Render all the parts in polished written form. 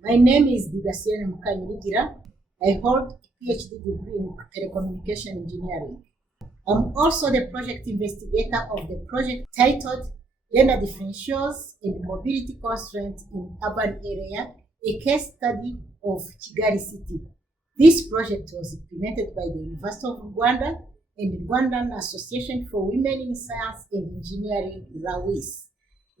My name is Digasiene Mukanyirigira. I hold a PhD degree in telecommunication engineering. I'm also the project investigator of the project titled Gender Differentials and Mobility Constraints in Urban Area, a case study of Kigali City. This project was implemented by the University of Rwanda and the Rwandan Association for Women in Science and Engineering, RAWIS.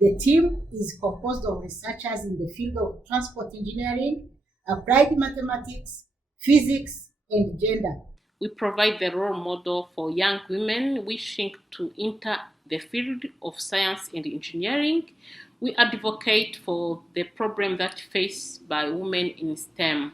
The team is composed of researchers in the field of transport engineering, applied mathematics, physics, and gender. We provide the role model for young women wishing to enter the field of science and engineering. We advocate for the problem that faced by women in STEM.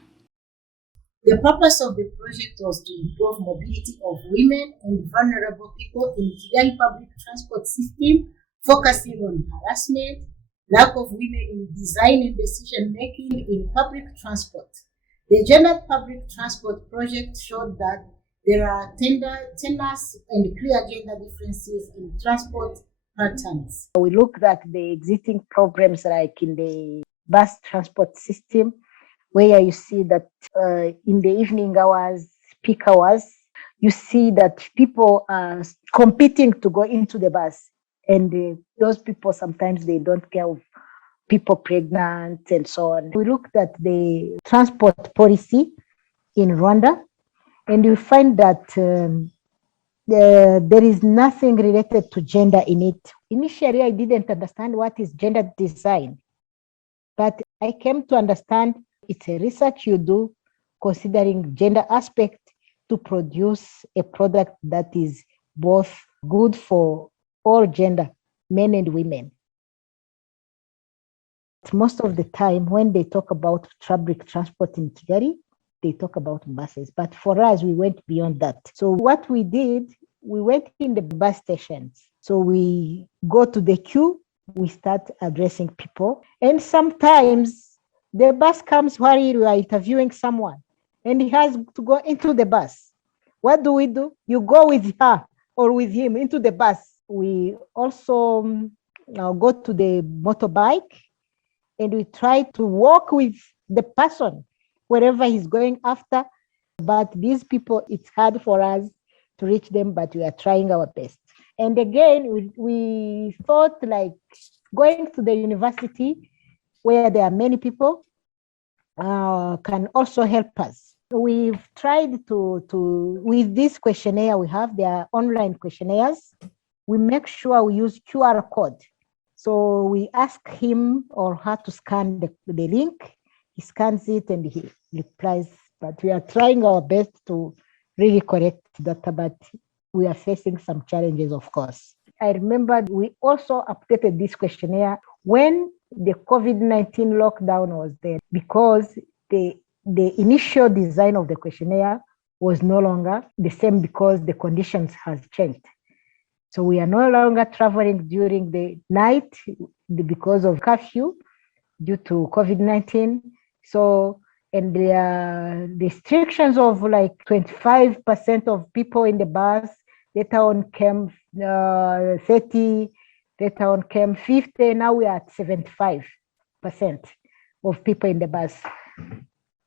The purpose of the project was to improve mobility of women and vulnerable people in Kigali public transport system, focusing on harassment, lack of women in design and decision making in public transport. The Gender Public Transport Project showed that there are tenuous and clear gender differences in transport patterns. We looked at the existing programs like in the bus transport system, where you see that in the evening hours, peak hours, you see that people are competing to go into the bus. And those people, sometimes they don't care of people pregnant and so on. We looked at the transport policy in Rwanda, and you find that there is nothing related to gender in it. Initially, I didn't understand what is gender design, but I came to understand it's a research you do considering gender aspect to produce a product that is both good for all gender, men and women. Most of the time, when they talk about public transport in Kigali, they talk about buses. But for us, we went beyond that. So what we did, we went in the bus stations. So we go to the queue, we start addressing people. And sometimes the bus comes while you are interviewing someone and he has to go into the bus. What do? You go with her or with him into the bus. We also go to the motorbike and we try to walk with the person wherever he's going after. But these people, it's hard for us to reach them, but we are trying our best. And again, we thought like going to the university where there are many people can also help us. We've tried to with this questionnaire we have, there are online questionnaires. We make sure we use QR code. So we ask him or her to scan the link. He scans it and he replies. But we are trying our best to really correct data, but we are facing some challenges, of course. I remember we also updated this questionnaire when the COVID-19 lockdown was there, because the initial design of the questionnaire was no longer the same because the conditions has changed. So we are no longer traveling during the night because of curfew due to COVID-19. So, and there are restrictions of like 25% of people in the bus. Later on came 30, later on came 50. Now we are at 75% of people in the bus.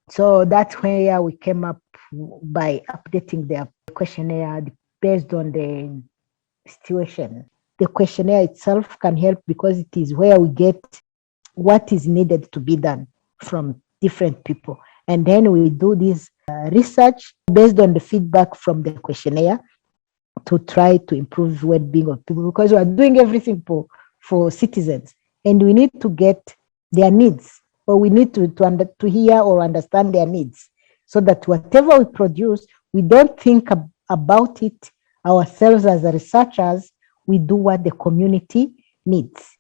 So that's where we came up by updating the questionnaire based on the situation. The questionnaire itself can help because it is where we get what is needed to be done from different people. And then we do this research based on the feedback from the questionnaire to try to improve well-being of people, because we are doing everything for citizens and we need to get their needs, or we need to hear or understand their needs, so that whatever we produce, we don't think about it ourselves as researchers, we do what the community needs.